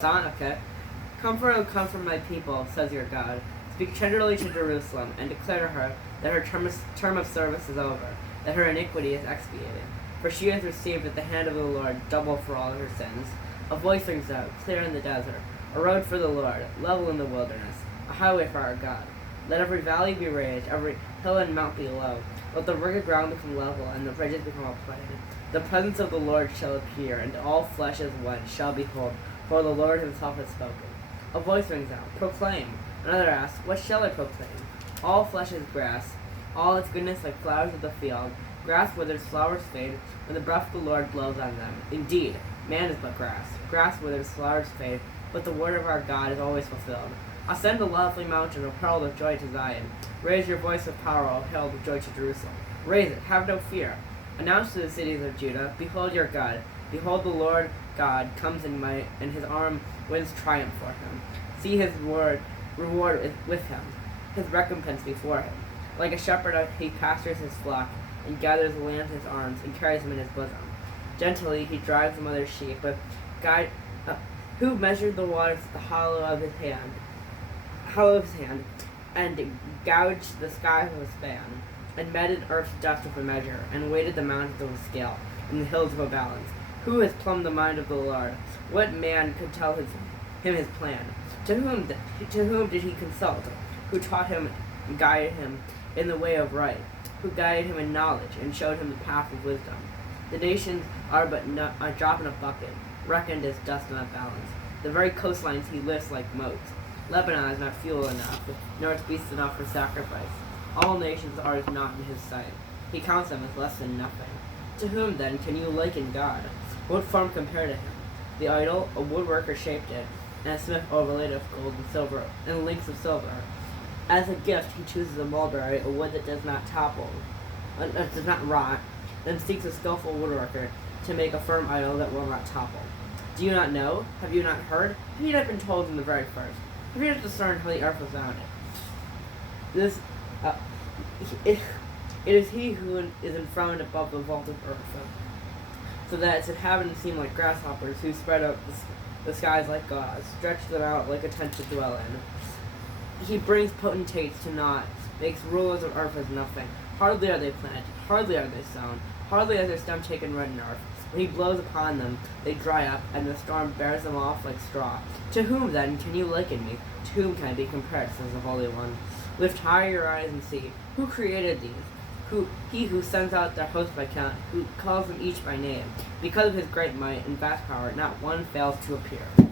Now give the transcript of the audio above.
Okay. Comfort, O comfort my people, says your God. Speak tenderly to Jerusalem, and declare to her that her term of service is over, that her iniquity is expiated. For she has received at the hand of the Lord double for all her sins. A voice rings out, clear in the desert, a road for the Lord, level in the wilderness, a highway for our God. Let every valley be raised, every hill and mount be low. Let the rugged ground become level, and the bridges become a plain. The presence of the Lord shall appear, and all flesh as one shall behold, for the Lord himself has spoken. A voice rings out, proclaim. Another asks, what shall I proclaim? All flesh is grass, all its goodness like flowers of the field. Grass withers, flowers fade, when the breath of the Lord blows on them. Indeed, man is but grass. Grass withers, flowers fade, but the word of our God is always fulfilled. Ascend the lovely mountain, O herald of joy to Zion. Raise your voice with power, O herald of joy to Jerusalem. Raise it, have no fear. Announce to the cities of Judah, behold your God. Behold, the Lord God comes in might, and his arm wins triumph for him. See his reward with him, his recompense before him. Like a shepherd he pastures his flock, and gathers the lamb in his arms, and carries them in his bosom. Gently he drives the mother's sheep, but who measured the waters with the hollow of his hand, and gouged the skies with a span, and meted earth's dust with a measure, and weighted the mountains with a scale, and the hills with a balance. Who has plumbed the mind of the Lord? What man could tell him his plan? To whom did he consult? Who taught him and guided him in the way of right? Who guided him in knowledge and showed him the path of wisdom? The nations are but a drop in a bucket, reckoned as dust in a balance. The very coastlines he lifts like motes. Lebanon is not fuel enough, nor its beasts enough for sacrifice. All nations are as naught in his sight. He counts them as less than nothing. To whom, then, can you liken God? What form compare to him? The idol, a woodworker shaped it, and a smith overlaid it with gold and silver, and links of silver. As a gift he chooses a mulberry, a wood that does not does not rot, then seeks a skillful woodworker to make a firm idol that will not topple. Do you not know? Have you not heard? Have you not been told from the very first? Have you not discerned how the earth was founded? It is he who is enthroned above the vault of earth, so that its inhabitants seem like grasshoppers, who spread out the skies like gauze, stretch them out like a tent to dwell in. He brings potentates to naught, makes rulers of earth as nothing. Hardly are they planted, hardly are they sown, hardly is their stem taken root in earth. When he blows upon them, they dry up, and the storm bears them off like straw. To whom, then, can you liken me? To whom can I be compared, says the Holy One? Lift higher your eyes and see. Who created these? He who sends out their host by count, who calls them each by name. Because of his great might and vast power, not one fails to appear.